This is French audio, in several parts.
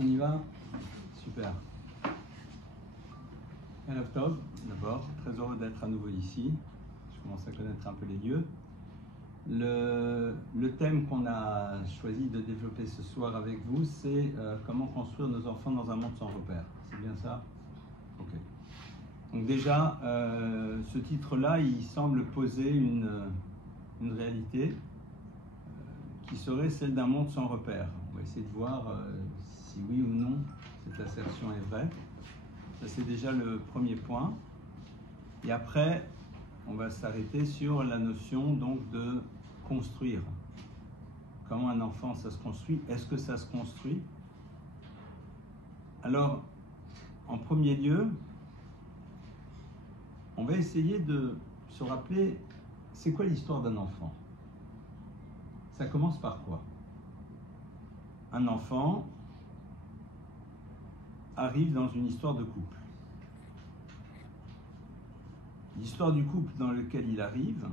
On y va? Super. Erev Tov, d'abord, très heureux d'être à nouveau ici. Je commence à connaître un peu les lieux. Le thème qu'on a choisi de développer ce soir avec vous, c'est comment construire nos enfants dans un monde sans repères. C'est bien ça? Ok. Donc déjà, ce titre-là, il semble poser une réalité qui serait celle d'un monde sans repères. On va essayer de voir si oui ou non cette assertion est vraie. Ça, c'est déjà le premier point. Et après, on va s'arrêter sur la notion donc de construire. Comment un enfant, ça se construit? Est-ce que ça se construit? Alors, en premier lieu, on va essayer de se rappeler, c'est quoi l'histoire d'un enfant? Ça commence par quoi? Un enfant arrive dans une histoire de couple. L'histoire du couple dans lequel il arrive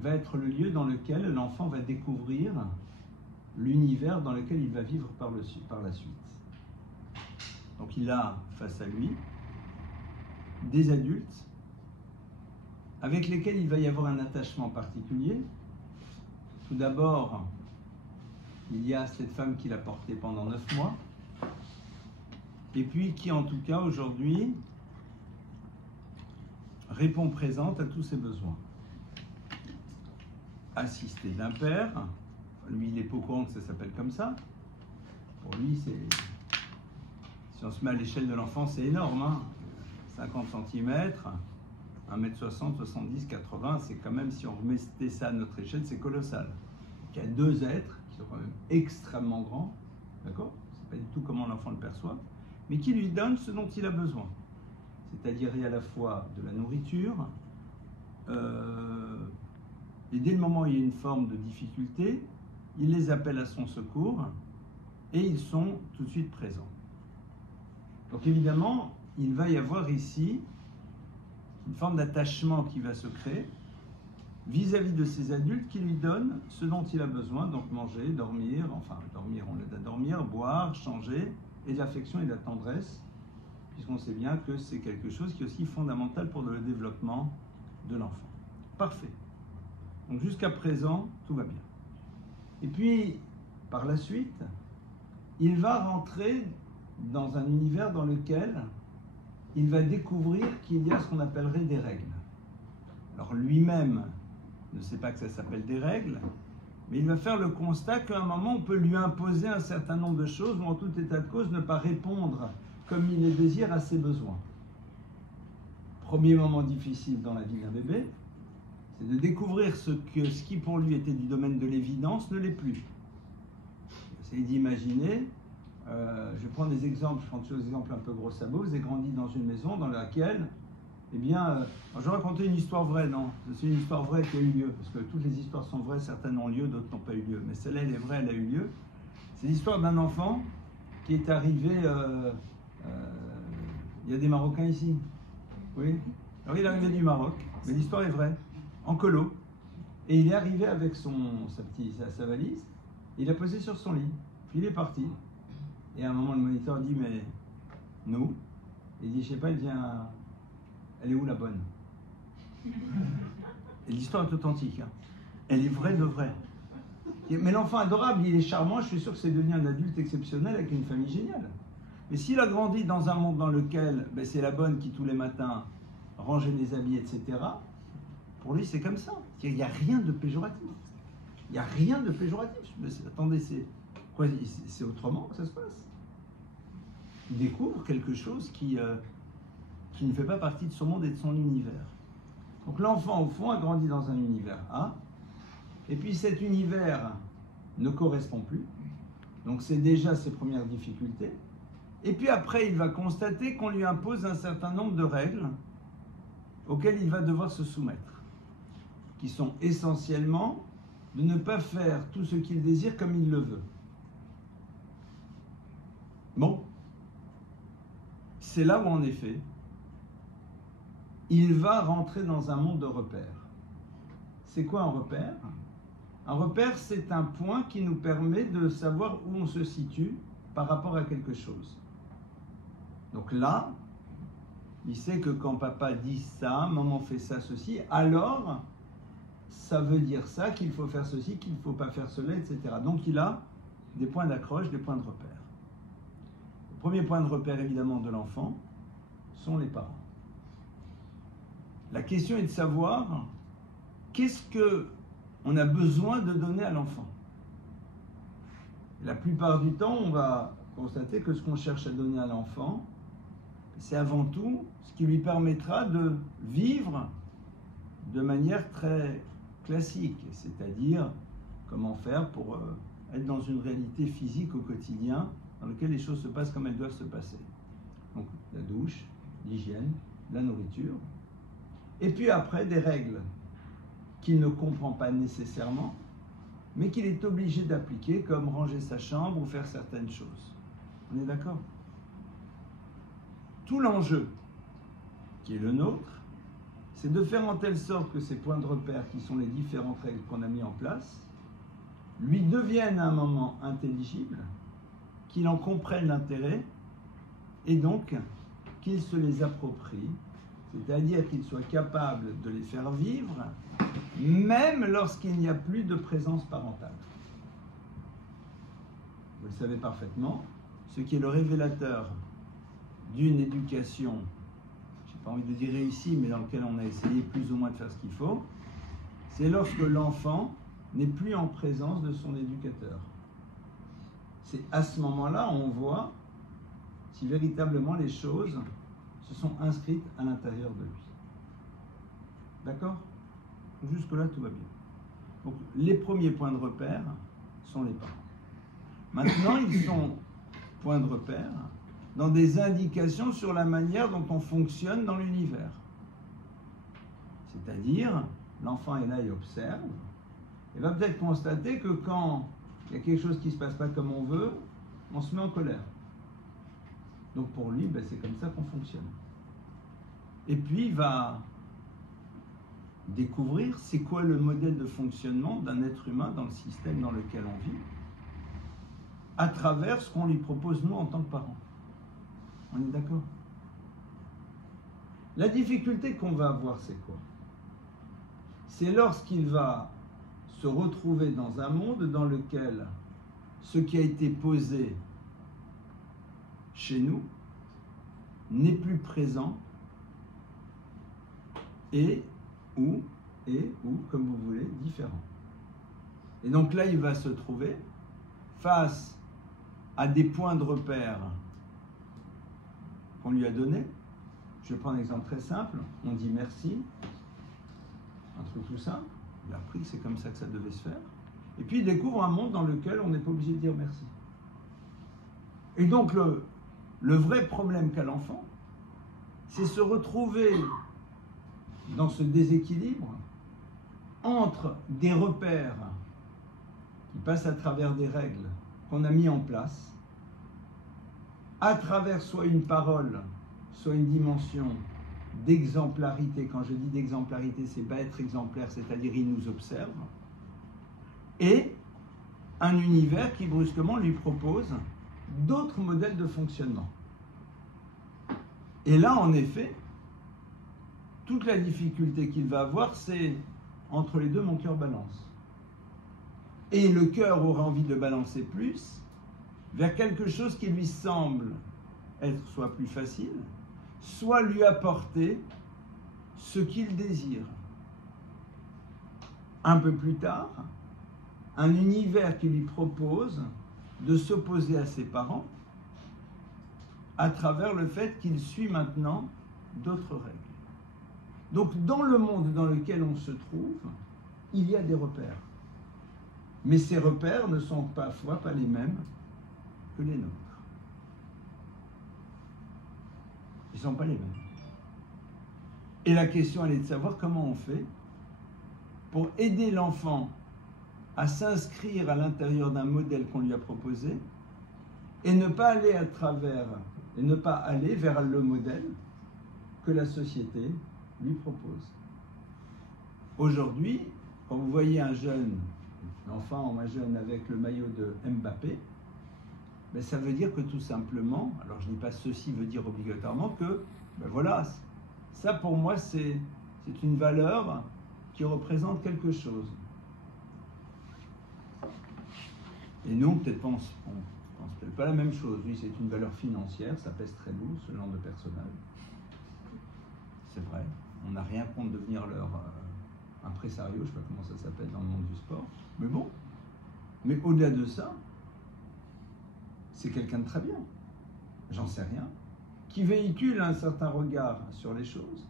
va être le lieu dans lequel l'enfant va découvrir l'univers dans lequel il va vivre par la suite. Donc il a face à lui des adultes avec lesquels il va y avoir un attachement particulier. Tout d'abord, il y a cette femme qu'il a portée pendant 9 mois, et puis qui en tout cas aujourd'hui répond présente à tous ses besoins. Assisté d'un père, lui il est pas au courant que ça s'appelle comme ça. Pour lui, si on se met à l'échelle de l'enfant, c'est énorme, hein. 50 cm, 1m60, 70, 80, c'est quand même, si on remettait ça à notre échelle, c'est colossal. Il y a deux êtres qui sont quand même extrêmement grands, d'accord? C'est pas du tout comment l'enfant le perçoit, mais qui lui donnent ce dont il a besoin. C'est-à-dire il y a à la fois de la nourriture, et dès le moment où il y a une forme de difficulté, il les appelle à son secours, et ils sont tout de suite présents. Donc évidemment, il va y avoir ici une forme d'attachement qui va se créer vis-à-vis de ces adultes qui lui donnent ce dont il a besoin, donc manger, dormir, enfin dormir, on l'aide à dormir, boire, changer, et de l'affection et de la tendresse, puisqu'on sait bien que c'est quelque chose qui est aussi fondamental pour le développement de l'enfant. Parfait. Donc jusqu'à présent, tout va bien. Et puis, par la suite, il va rentrer dans un univers dans lequel il va découvrir qu'il y a ce qu'on appellerait des règles. Alors lui-même ne sait pas que ça s'appelle des règles, mais il va faire le constat qu'à un moment, on peut lui imposer un certain nombre de choses, ou en tout état de cause, ne pas répondre comme il le désire à ses besoins. Premier moment difficile dans la vie d'un bébé, c'est de découvrir ce qui pour lui était du domaine de l'évidence ne l'est plus. Essayez d'imaginer, je prends des exemples, je prends des exemples un peu gros sabots. Vous avez grandi dans une maison dans laquelle, eh bien, je vais raconter une histoire vraie, non? C'est une histoire vraie qui a eu lieu, parce que toutes les histoires sont vraies, certaines ont lieu, d'autres n'ont pas eu lieu. Mais celle-là, elle est vraie, elle a eu lieu. C'est l'histoire d'un enfant qui est arrivé, il y a des Marocains ici? Oui? Alors il est arrivé du Maroc, mais l'histoire est vraie, en colo. Et il est arrivé avec sa valise, il a posé sur son lit, puis il est parti. Et à un moment, le moniteur dit, mais nous? Il dit, je sais pas, il vient, elle est où la bonne? Et l'histoire est authentique, hein. Elle est vraie de vrai. Mais l'enfant adorable, il est charmant, je suis sûr que c'est devenu un adulte exceptionnel avec une famille géniale. Mais s'il a grandi dans un monde dans lequel c'est la bonne qui tous les matins rangeait les habits, etc., pour lui c'est comme ça. Il n'y a rien de péjoratif. Il n'y a rien de péjoratif. Mais attendez, c'est autrement que ça se passe. Il découvre quelque chose qui ne fait pas partie de son monde et de son univers. Donc l'enfant, au fond, a grandi dans un univers A, et puis cet univers ne correspond plus. Donc c'est déjà ses premières difficultés. Et puis après, il va constater qu'on lui impose un certain nombre de règles auxquelles il va devoir se soumettre, qui sont essentiellement de ne pas faire tout ce qu'il désire comme il le veut. Bon, c'est là où en effet, il va rentrer dans un monde de repères. C'est quoi un repère? Un repère, c'est un point qui nous permet de savoir où on se situe par rapport à quelque chose. Donc là, il sait que quand papa dit ça, maman fait ça, ceci, alors ça veut dire ça, qu'il faut faire ceci, qu'il ne faut pas faire cela, etc. Donc il a des points d'accroche, des points de repère. Le premier point de repère, évidemment, de l'enfant sont les parents. La question est de savoir qu'est-ce qu'on a besoin de donner à l'enfant. La plupart du temps, on va constater que ce qu'on cherche à donner à l'enfant, c'est avant tout ce qui lui permettra de vivre de manière très classique, c'est-à-dire comment faire pour être dans une réalité physique au quotidien dans laquelle les choses se passent comme elles doivent se passer. Donc la douche, l'hygiène, la nourriture, et puis après des règles qu'il ne comprend pas nécessairement, mais qu'il est obligé d'appliquer, comme ranger sa chambre ou faire certaines choses. On est d'accord? Tout l'enjeu qui est le nôtre, c'est de faire en telle sorte que ces points de repère, qui sont les différentes règles qu'on a mis en place, lui deviennent à un moment intelligibles, qu'il en comprenne l'intérêt, et donc qu'il se les approprie, c'est-à-dire qu'il soit capable de les faire vivre, même lorsqu'il n'y a plus de présence parentale. Vous le savez parfaitement, ce qui est le révélateur d'une éducation, je n'ai pas envie de dire réussie, mais dans laquelle on a essayé plus ou moins de faire ce qu'il faut, c'est lorsque l'enfant n'est plus en présence de son éducateur. C'est à ce moment-là on voit si véritablement les choses se sont inscrites à l'intérieur de lui. D'accord? Jusque-là, tout va bien. Donc, les premiers points de repère sont les parents. Maintenant, ils sont points de repère dans des indications sur la manière dont on fonctionne dans l'univers. C'est-à-dire, l'enfant est là et observe, et va peut-être constater que quand il y a quelque chose qui ne se passe pas comme on veut, on se met en colère. Donc pour lui, c'est comme ça qu'on fonctionne. Et puis il va découvrir c'est quoi le modèle de fonctionnement d'un être humain dans le système dans lequel on vit, à travers ce qu'on lui propose nous en tant que parents. On est d'accord? La difficulté qu'on va avoir, c'est quoi? C'est lorsqu'il va se retrouver dans un monde dans lequel ce qui a été posé chez nous n'est plus présent et ou, comme vous voulez, différent. Et donc là, il va se trouver face à des points de repère qu'on lui a donnés. Je vais prendre un exemple très simple. On dit merci, un truc tout simple. Il a appris que c'est comme ça que ça devait se faire. Et puis il découvre un monde dans lequel on n'est pas obligé de dire merci. Et donc le vrai problème qu'a l'enfant, c'est se retrouver dans ce déséquilibre entre des repères qui passent à travers des règles qu'on a mis en place, à travers soit une parole, soit une dimension d'exemplarité. Quand je dis d'exemplarité, c'est pas être exemplaire, c'est-à-dire il nous observe, et un univers qui brusquement lui propose d'autres modèles de fonctionnement. Et là, en effet, toute la difficulté qu'il va avoir, c'est entre les deux, mon cœur balance. Et le cœur aura envie de balancer plus vers quelque chose qui lui semble être soit plus facile, soit lui apporter ce qu'il désire. Un peu plus tard, un univers qui lui propose de s'opposer à ses parents à travers le fait qu'il suit maintenant d'autres règles. Donc dans le monde dans lequel on se trouve, il y a des repères. Mais ces repères ne sont parfois pas les mêmes que les nôtres. Ils ne sont pas les mêmes. Et la question, elle est de savoir comment on fait pour aider l'enfant à s'inscrire à l'intérieur d'un modèle qu'on lui a proposé et ne pas aller à travers, et ne pas aller vers le modèle que la société lui propose. Aujourd'hui, quand vous voyez un jeune, un enfant ou un jeune avec le maillot de Mbappé, ben, ça veut dire que tout simplement, alors je ne dis pas ceci veut dire obligatoirement que, ben voilà, ça pour moi c'est une valeur qui représente quelque chose. Et nous, peut-être on pense peut-être pas la même chose. Oui, c'est une valeur financière, ça pèse très lourd, ce genre de personnage. C'est vrai, on n'a rien contre devenir leur impresario, je ne sais pas comment ça s'appelle dans le monde du sport. Mais bon, mais au-delà de ça, c'est quelqu'un de très bien, j'en sais rien, qui véhicule un certain regard sur les choses,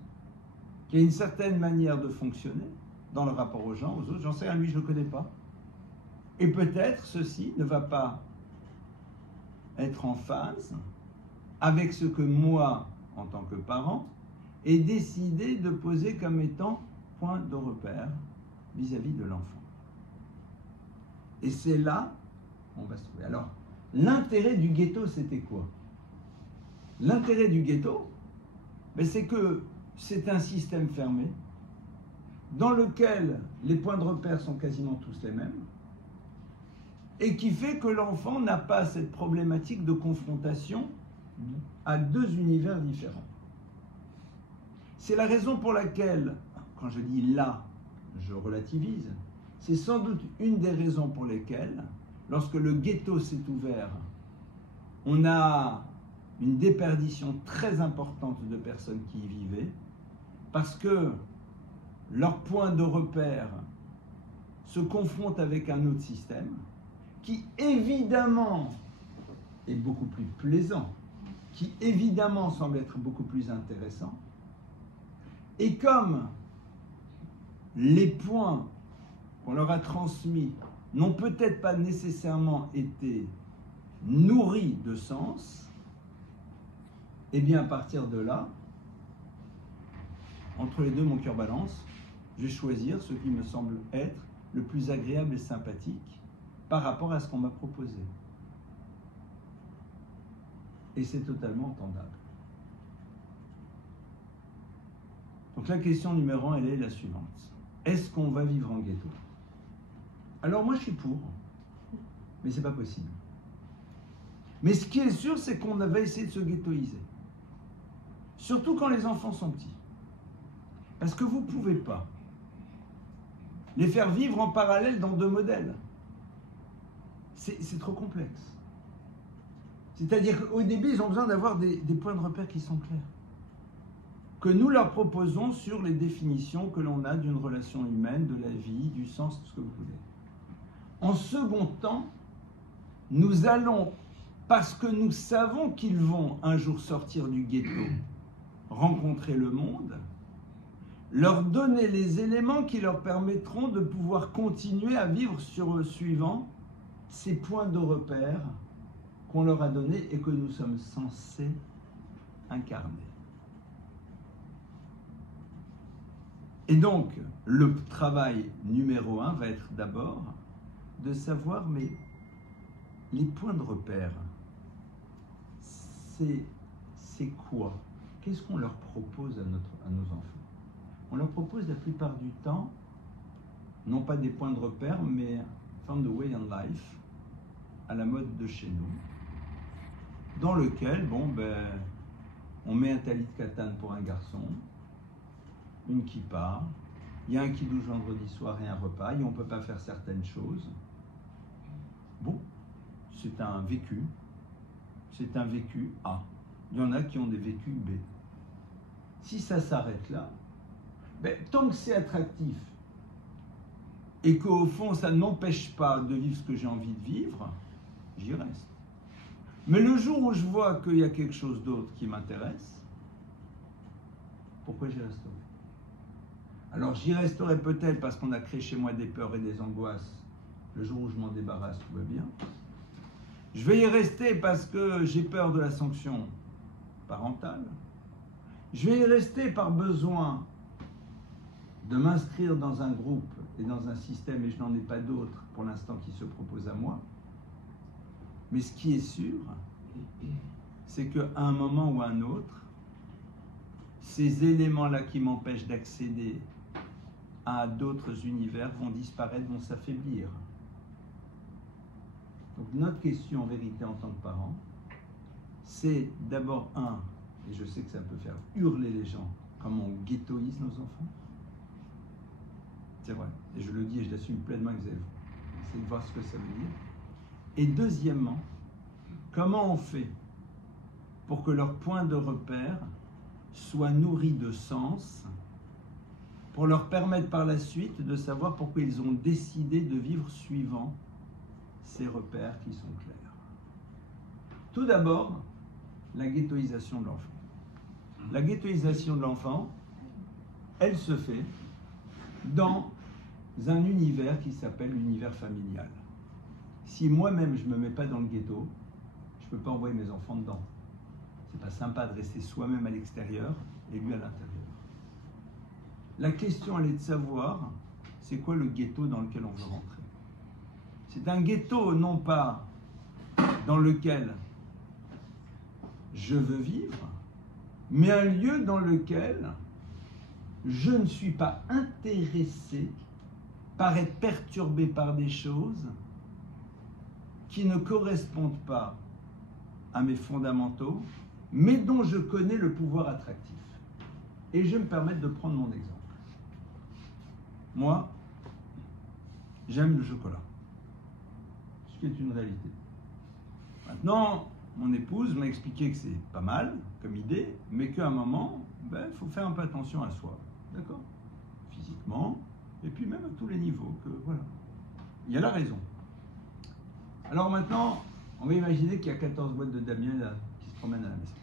qui a une certaine manière de fonctionner dans le rapport aux gens, aux autres. J'en sais rien, lui je ne le connais pas. Et peut-être ceci ne va pas être en phase avec ce que moi, en tant que parent, ai décidé de poser comme étant point de repère vis-à-vis de l'enfant. Et c'est là qu'on va se trouver. Alors, l'intérêt du ghetto, c'était quoi? L'intérêt du ghetto, c'est que c'est un système fermé dans lequel les points de repère sont quasiment tous les mêmes et qui fait que l'enfant n'a pas cette problématique de confrontation à deux univers différents. C'est la raison pour laquelle, quand je dis là, je relativise, c'est sans doute une des raisons pour lesquelles, lorsque le ghetto s'est ouvert, on a une déperdition très importante de personnes qui y vivaient, parce que leur point de repère se confronte avec un autre système, qui évidemment est beaucoup plus plaisant, qui évidemment semble être beaucoup plus intéressant, et comme les points qu'on leur a transmis n'ont peut-être pas nécessairement été nourris de sens, et bien à partir de là, entre les deux, mon cœur balance, je vais choisir ce qui me semble être le plus agréable et sympathique par rapport à ce qu'on m'a proposé. Et c'est totalement entendable. Donc la question numéro 1, elle est la suivante. Est-ce qu'on va vivre en ghetto? Alors moi je suis pour, mais c'est pas possible. Mais ce qui est sûr, c'est qu'on va essayer de se ghettoiser. Surtout quand les enfants sont petits. Parce que vous ne pouvez pas les faire vivre en parallèle dans deux modèles. C'est trop complexe. C'est-à-dire qu'au début, ils ont besoin d'avoir des points de repère qui sont clairs. Que nous leur proposons sur les définitions que l'on a d'une relation humaine, de la vie, du sens, tout ce que vous voulez. En second temps, nous allons, parce que nous savons qu'ils vont un jour sortir du ghetto, rencontrer le monde, leur donner les éléments qui leur permettront de pouvoir continuer à vivre sur le suivant ces points de repère qu'on leur a donnés et que nous sommes censés incarner. Et donc, le travail numéro 1 va être d'abord de savoir, mais les points de repère, c'est quoi? Qu'est-ce qu'on leur propose à nos enfants? On leur propose la plupart du temps, non pas des points de repère, mais une forme de way on life, à la mode de chez nous, dans lequel, on met un talit de katane pour un garçon, une kippa, il y a un kidouche vendredi soir et un repas, et on ne peut pas faire certaines choses. Bon, c'est un vécu A. Il y en a qui ont des vécus B. Si ça s'arrête là, tant que c'est attractif et qu'au fond ça n'empêche pas de vivre ce que j'ai envie de vivre, j'y reste. Mais le jour où je vois qu'il y a quelque chose d'autre qui m'intéresse, pourquoi j'y resterai? Alors j'y resterai peut-être parce qu'on a créé chez moi des peurs et des angoisses. Le jour où je m'en débarrasse, tout va bien. Je vais y rester parce que j'ai peur de la sanction parentale. Je vais y rester par besoin de m'inscrire dans un groupe et dans un système, et je n'en ai pas d'autre pour l'instant qui se propose à moi. Mais ce qui est sûr, c'est qu'à un moment ou à un autre, ces éléments-là qui m'empêchent d'accéder à d'autres univers vont disparaître, vont s'affaiblir. Donc notre question en vérité en tant que parent, c'est d'abord et je sais que ça peut faire hurler les gens, comment on ghettoise nos enfants. C'est vrai, et je le dis et je l'assume pleinement, vous allez essayer de voir ce que ça veut dire. Et deuxièmement, comment on fait pour que leur point de repère soit nourri de sens, pour leur permettre par la suite de savoir pourquoi ils ont décidé de vivre suivant ces repères qui sont clairs. Tout d'abord, la ghettoisation de l'enfant. La ghettoisation de l'enfant, elle se fait dans un univers qui s'appelle l'univers familial. Si moi-même je ne me mets pas dans le ghetto, je ne peux pas envoyer mes enfants dedans. C'est pas sympa de rester soi-même à l'extérieur et lui à l'intérieur. La question, elle est de savoir, c'est quoi le ghetto dans lequel on veut rentrer. C'est un ghetto non pas dans lequel je veux vivre, mais un lieu dans lequel je ne suis pas intéressé par être perturbé par des choses qui ne correspondent pas à mes fondamentaux, mais dont je connais le pouvoir attractif. Et je vais me permettre de prendre mon exemple. Moi, j'aime le chocolat, ce qui est une réalité. Maintenant, mon épouse m'a expliqué que c'est pas mal comme idée, mais qu'à un moment, il faut faire un peu attention à soi, d'accord? Physiquement, et puis même à tous les niveaux, que voilà. Il y a la raison. Alors maintenant, on va imaginer qu'il y a 14 boîtes de Damiel qui se promènent à la maison.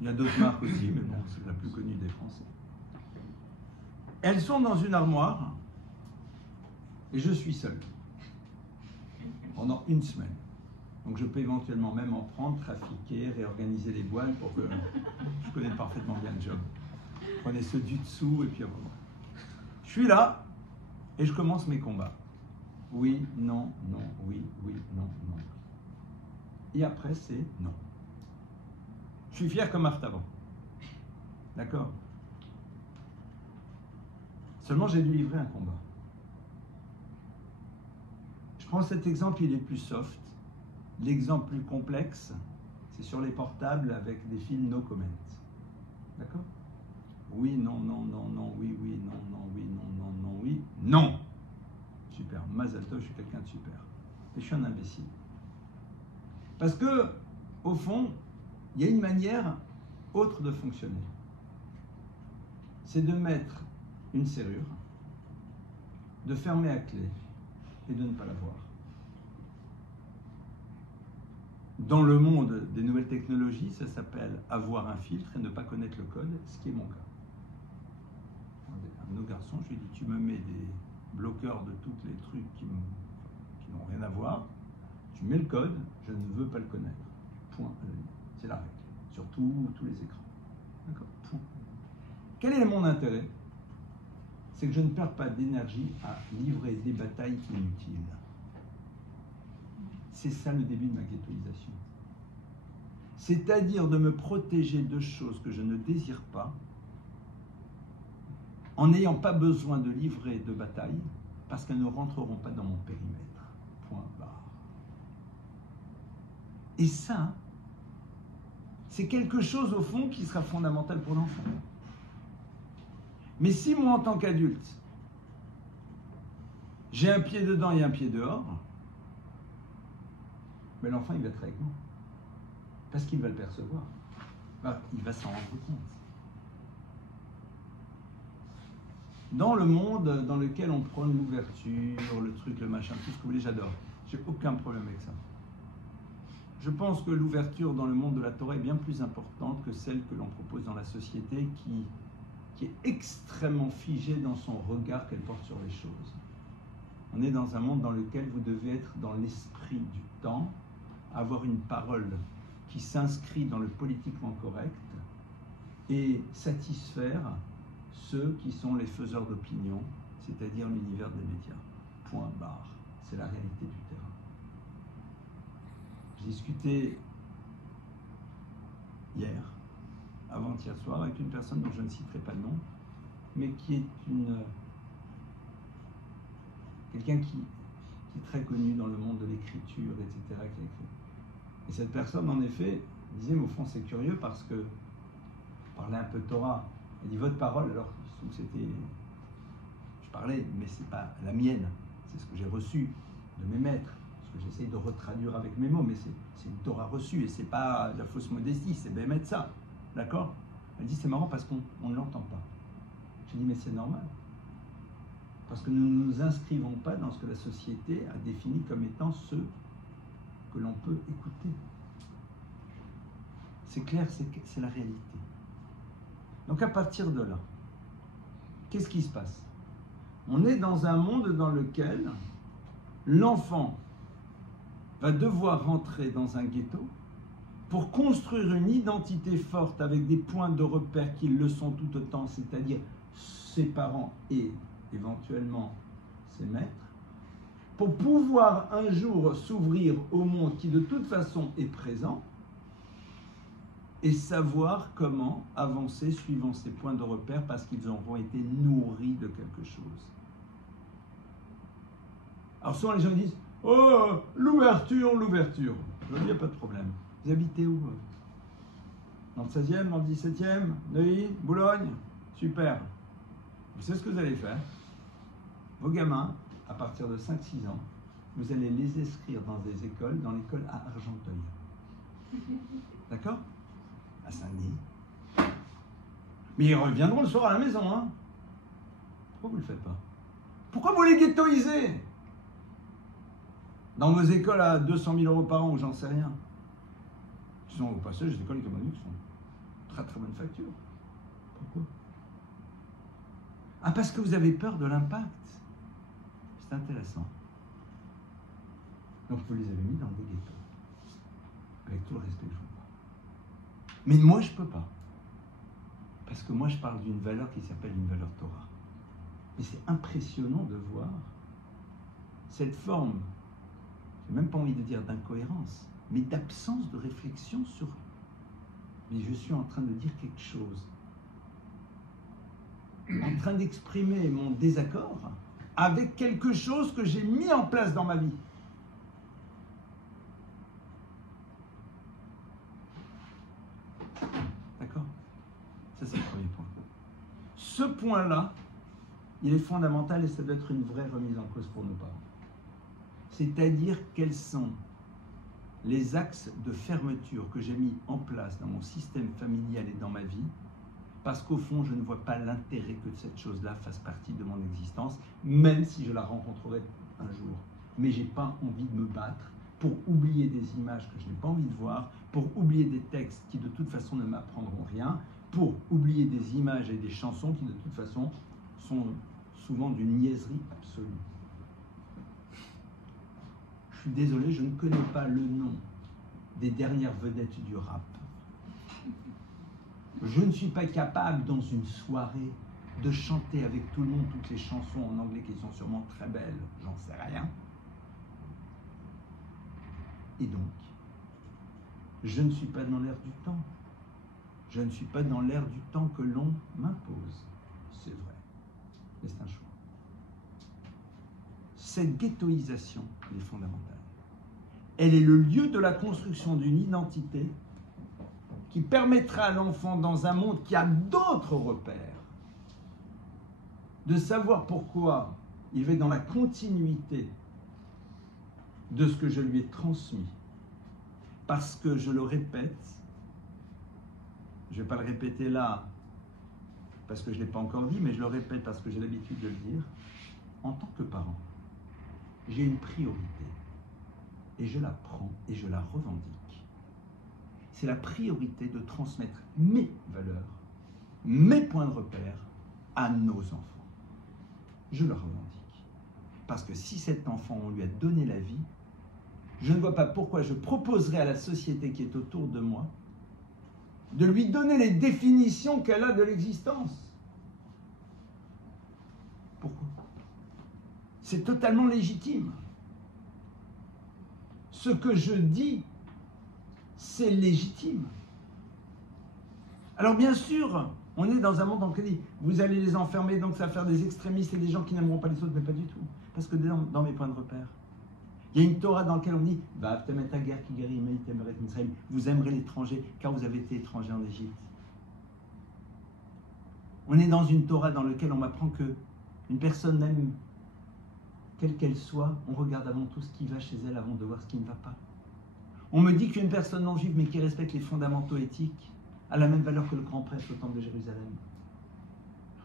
Il y a d'autres marques aussi, mais bon, c'est la plus connue des Français. Elles sont dans une armoire, et je suis seul, pendant une semaine. Donc je peux éventuellement même en prendre, trafiquer, réorganiser les boîtes pour que... Je connais parfaitement bien le job. Prenez ceux du dessous, et puis voilà. Je suis là, et je commence mes combats. Oui, non, non, oui, oui, non, non. Et après, c'est non. Je suis fier comme Artaban. D'accord? Seulement, j'ai dû livrer un combat. Je prends cet exemple, il est plus soft. L'exemple plus complexe, c'est sur les portables avec des fils no comment. D'accord? Oui, non, non, non, non, oui, oui, non, non, oui, non, non, non, oui, non. Super. Mazal tov, je suis quelqu'un de super. Et je suis un imbécile. Parce que, au fond, il y a une manière autre de fonctionner. C'est de mettre une serrure, de fermer à clé et de ne pas la voir. Dans le monde des nouvelles technologies, ça s'appelle avoir un filtre et ne pas connaître le code, ce qui est mon cas. Un de nos garçons, je lui ai dit, tu me mets des bloqueurs de tous les trucs qui n'ont rien à voir, tu mets le code, je ne veux pas le connaître. Point. C'est la règle. Sur tous les écrans. D'accord. Point. Quel est mon intérêt? C'est que je ne perds pas d'énergie à livrer des batailles inutiles. C'est ça le début de ma ghettoisation. C'est-à-dire de me protéger de choses que je ne désire pas, en n'ayant pas besoin de livrer de bataille, parce qu'elles ne rentreront pas dans mon périmètre. Point barre. Et ça, c'est quelque chose au fond qui sera fondamental pour l'enfant. Mais si moi, en tant qu'adulte, j'ai un pied dedans et un pied dehors, mais l'enfant, il va être avec moi. Parce qu'il va le percevoir. Il va s'en rendre compte. Dans le monde dans lequel on prône l'ouverture, le truc, le machin, tout ce que vous voulez, j'adore. J'ai aucun problème avec ça. Je pense que l'ouverture dans le monde de la Torah est bien plus importante que celle que l'on propose dans la société qui est extrêmement figée dans son regard qu'elle porte sur les choses. On est dans un monde dans lequel vous devez être dans l'esprit du temps, avoir une parole qui s'inscrit dans le politiquement correct et satisfaire ceux qui sont les faiseurs d'opinion, c'est-à-dire l'univers des médias. Point barre. C'est la réalité du terrain. J'ai discuté hier, avant-hier soir, avec une personne dont je ne citerai pas le nom, mais qui est quelqu'un qui qui est très connu dans le monde de l'écriture, etc., qui a écrit. Et cette personne, en effet, disait, mais au fond, c'est curieux parce que, parlait un peu de Torah, elle dit, votre parole, alors que c'était, je parlais, mais c'est pas la mienne, c'est ce que j'ai reçu de mes maîtres, ce que j'essaye de retraduire avec mes mots, mais c'est une Torah reçue, et c'est pas de la fausse modestie, c'est bien mettre ça, d'accord? Elle dit, c'est marrant parce qu'on ne l'entend pas. J'ai dit, mais c'est normal. Parce que nous ne nous inscrivons pas dans ce que la société a défini comme étant ceux que l'on peut écouter. C'est clair, c'est la réalité. Donc à partir de là, qu'est-ce qui se passe? On est dans un monde dans lequel l'enfant va devoir rentrer dans un ghetto pour construire une identité forte avec des points de repère qui le sont tout autant, c'est-à-dire ses parents et éventuellement ses maîtres, pour pouvoir un jour s'ouvrir au monde qui de toute façon est présent et savoir comment avancer suivant ces points de repère parce qu'ils auront été nourris de quelque chose. Alors souvent les gens disent « Oh, l'ouverture, l'ouverture ». Je dis « Il n'y a pas de problème. Vous habitez où? Dans le 16e, dans le 17e, Neuilly, Boulogne? Super. Vous savez ce que vous allez faire? Vos gamins, à partir de 5-6 ans, vous allez les inscrire dans des écoles, dans l'école à Argenteuil. D'accord? À Saint-Denis. Mais ils reviendront le soir à la maison, hein? Pourquoi vous ne le faites pas? Pourquoi vous les ghettoisez? Dans vos écoles à 200 000 € par an, ou j'en sais rien. Qui sont au passage des écoles économiques qui sont très très bonne facture. Pourquoi? Ah, parce que vous avez peur de l'impact. C'est intéressant. Donc vous les avez mis dans des ghettos. Avec tout le respect que je vous dois. Mais moi je ne peux pas. Parce que moi je parle d'une valeur qui s'appelle une valeur Torah. Et c'est impressionnant de voir cette forme, j'ai même pas envie de dire d'incohérence, mais d'absence de réflexion sur mais je suis en train de dire quelque chose, en train d'exprimer mon désaccord avec quelque chose que j'ai mis en place dans ma vie. D'accord? Ça c'est le premier point. Ce point-là, il est fondamental et ça doit être une vraie remise en cause pour nos parents. C'est-à-dire quels sont les axes de fermeture que j'ai mis en place dans mon système familial et dans ma vie, parce qu'au fond, je ne vois pas l'intérêt que cette chose-là fasse partie de mon existence, même si je la rencontrerai un jour. Mais je n'ai pas envie de me battre pour oublier des images que je n'ai pas envie de voir, pour oublier des textes qui de toute façon ne m'apprendront rien, pour oublier des images et des chansons qui de toute façon sont souvent d'une niaiserie absolue. Je suis désolé, je ne connais pas le nom des dernières vedettes du rap. Je ne suis pas capable, dans une soirée, de chanter avec tout le monde toutes les chansons en anglais qui sont sûrement très belles, j'en sais rien. Et donc, je ne suis pas dans l'air du temps. Je ne suis pas dans l'air du temps que l'on m'impose. C'est vrai, mais c'est un choix. Cette ghettoisation est fondamentale. Elle est le lieu de la construction d'une identité qui permettra à l'enfant, dans un monde qui a d'autres repères, de savoir pourquoi il va être dans la continuité de ce que je lui ai transmis. Parce que, je le répète, je ne vais pas le répéter là, parce que je ne l'ai pas encore dit, mais je le répète parce que j'ai l'habitude de le dire, en tant que parent, j'ai une priorité, et je la prends et je la revendique. C'est la priorité de transmettre mes valeurs, mes points de repère à nos enfants. Je le revendique. Parce que si cet enfant, on lui a donné la vie, je ne vois pas pourquoi je proposerais à la société qui est autour de moi de lui donner les définitions qu'elle a de l'existence. Pourquoi? C'est totalement légitime. Ce que je dis, c'est légitime. Alors bien sûr, on est dans un monde dans lequel vous allez les enfermer, donc ça va faire des extrémistes et des gens qui n'aimeront pas les autres, mais pas du tout. Parce que dans mes points de repère, Il y a une Torah dans laquelle on dit vous aimerez l'étranger car vous avez été étranger en Égypte. On est dans une Torah dans laquelle on m'apprend que une personne même, quelle qu'elle soit, on regarde avant tout ce qui va chez elle avant de voir ce qui ne va pas. On me dit qu'une personne non juive mais qui respecte les fondamentaux éthiques a la même valeur que le grand prêtre au temple de Jérusalem.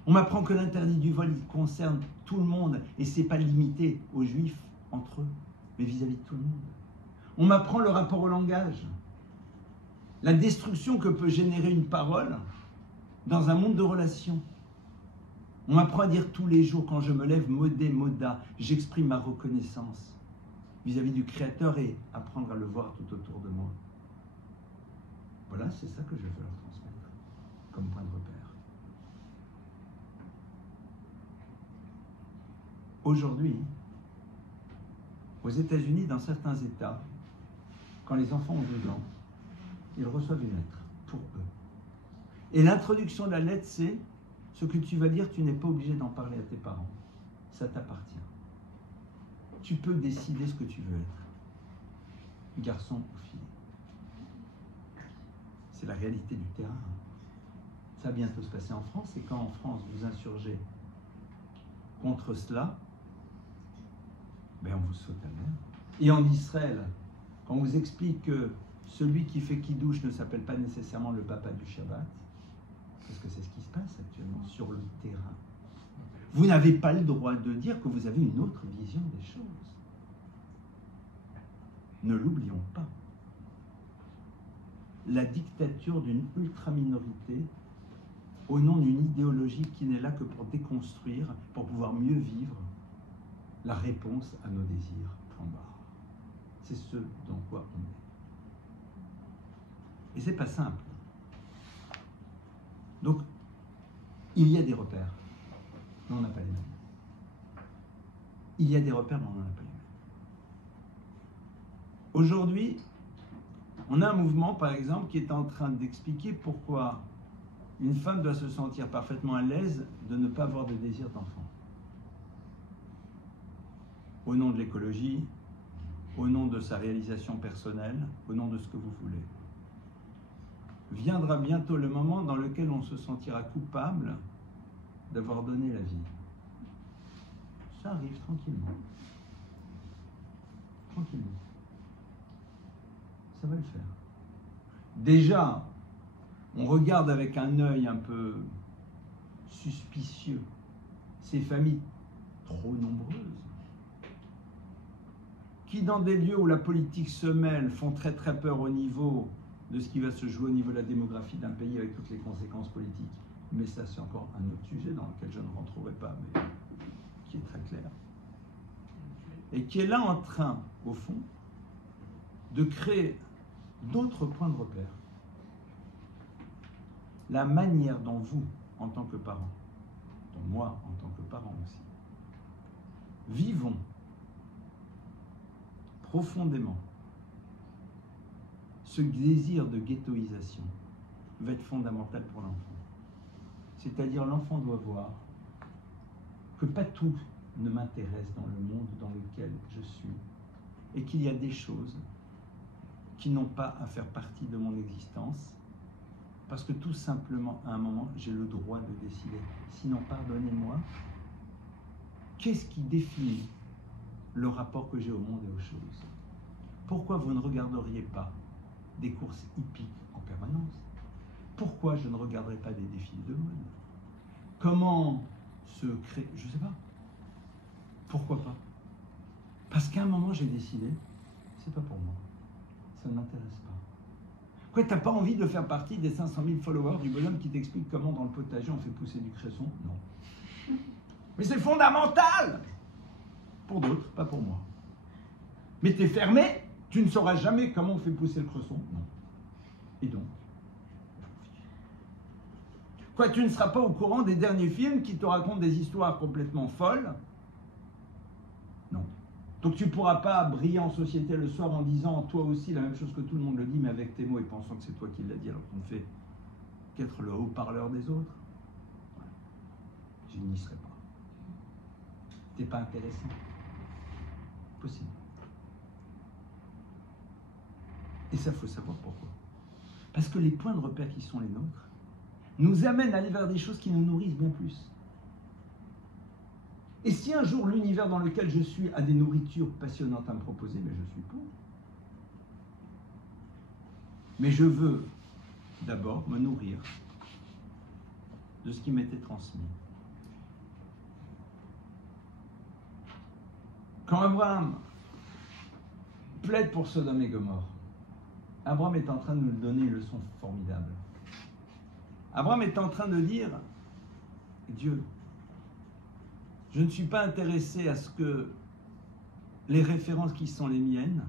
On m'apprend que l'interdit du vol il concerne tout le monde et c'est pas limité aux juifs entre eux, mais vis-à-vis de tout le monde. On m'apprend le rapport au langage, la destruction que peut générer une parole dans un monde de relations. On m'apprend à dire tous les jours quand je me lève, modé, moda, j'exprime ma reconnaissance vis-à-vis du Créateur et apprendre à le voir tout autour de moi. Voilà, c'est ça que je veux leur transmettre comme point de repère. Aujourd'hui, aux États-Unis, dans certains États, quand les enfants ont 2 ans, ils reçoivent une lettre pour eux. Et l'introduction de la lettre, c'est ce que tu vas dire, tu n'es pas obligé d'en parler à tes parents. Ça t'appartient. Tu peux décider ce que tu veux être, garçon ou fille. C'est la réalité du terrain. Ça va bientôt se passer en France, et quand en France vous insurgez contre cela, ben on vous saute à l'air. Et en Israël, quand on vous explique que celui qui fait Kiddush ne s'appelle pas nécessairement le papa du Shabbat, parce que c'est ce qui se passe actuellement sur le terrain, vous n'avez pas le droit de dire que vous avez une autre vision des choses. Ne l'oublions pas. La dictature d'une ultra-minorité au nom d'une idéologie qui n'est là que pour déconstruire, pour pouvoir mieux vivre la réponse à nos désirs, point barre. C'est ce dans quoi on est. Et c'est pas simple. Donc, il y a des repères, mais on n'a pas les mêmes. Il y a des repères, mais on n'en a pas les mêmes. Aujourd'hui, on a un mouvement, par exemple, qui est en train d'expliquer pourquoi une femme doit se sentir parfaitement à l'aise de ne pas avoir de désir d'enfant. Au nom de l'écologie, au nom de sa réalisation personnelle, au nom de ce que vous voulez. Viendra bientôt le moment dans lequel on se sentira coupable d'avoir donné la vie. Ça arrive tranquillement. Tranquillement. Ça va le faire. Déjà, on regarde avec un œil un peu suspicieux ces familles trop nombreuses qui, dans des lieux où la politique se mêle, font très très peur au niveau de ce qui va se jouer au niveau de la démographie d'un pays avec toutes les conséquences politiques. Mais ça, c'est encore un autre sujet dans lequel je ne rentrerai pas, mais qui est très clair. Et qui est là en train, au fond, de créer d'autres points de repère. La manière dont vous, en tant que parents, dont moi, en tant que parent aussi, vivons profondément ce désir de ghettoisation va être fondamental pour l'enfant. C'est-à-dire l'enfant doit voir que pas tout ne m'intéresse dans le monde dans lequel je suis et qu'il y a des choses qui n'ont pas à faire partie de mon existence parce que tout simplement, à un moment, j'ai le droit de décider. Sinon, pardonnez-moi, qu'est-ce qui définit le rapport que j'ai au monde et aux choses? Pourquoi vous ne regarderiez pas des courses hippiques en permanence? Pourquoi je ne regarderais pas des défilés de mode? Comment se créer? Je ne sais pas. Pourquoi pas? Parce qu'à un moment, j'ai décidé, c'est pas pour moi. Ça ne m'intéresse pas. Quoi, t'as pas envie de faire partie des 500 000 followers du bonhomme qui t'explique comment dans le potager on fait pousser du cresson? Non. Mais c'est fondamental! Pour d'autres, pas pour moi. Mais t'es fermé, tu ne sauras jamais comment on fait pousser le cresson? Non. Et donc? Quoi, tu ne seras pas au courant des derniers films qui te racontent des histoires complètement folles? Non. Donc tu ne pourras pas briller en société le soir en disant toi aussi la même chose que tout le monde le dit, mais avec tes mots et pensant que c'est toi qui l'as dit alors qu'on ne fait qu'être le haut-parleur des autres. Voilà. Je n'y serai pas. T'es pas intéressant. Possible. Et ça, il faut savoir pourquoi. Parce que les points de repère qui sont les nôtres nous amènent à aller vers des choses qui nous nourrissent bien plus. Et si un jour l'univers dans lequel je suis a des nourritures passionnantes à me proposer, mais je suis pour. Mais je veux d'abord me nourrir de ce qui m'était transmis. Quand Abraham plaide pour Sodome et Gomorrhe, Abraham est en train de nous donner une leçon formidable. Abraham est en train de dire, Dieu, je ne suis pas intéressé à ce que les références qui sont les miennes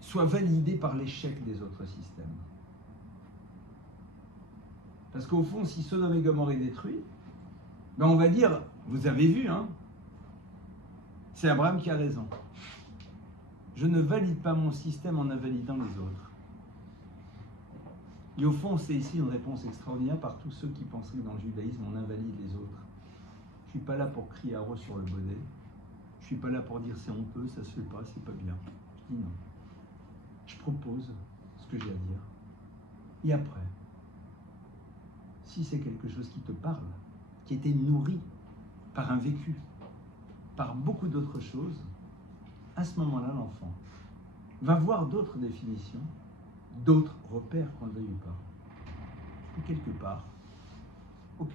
soient validées par l'échec des autres systèmes. Parce qu'au fond, si Sodome et Gomorrhe est détruit, ben on va dire, vous avez vu, hein, c'est Abraham qui a raison. Je ne valide pas mon système en invalidant les autres. Et au fond, c'est ici une réponse extraordinaire par tous ceux qui penseraient que dans le judaïsme, on invalide les autres. Je ne suis pas là pour crier à rose sur le bonnet. Je ne suis pas là pour dire c'est honteux, ça se fait pas, c'est pas bien. Je dis non. Je propose ce que j'ai à dire. Et après, si c'est quelque chose qui te parle, qui était nourri par un vécu, par beaucoup d'autres choses, à ce moment-là, l'enfant va voir d'autres définitions, d'autres repères, qu'on le veuille ou pas. Et quelque part, ok.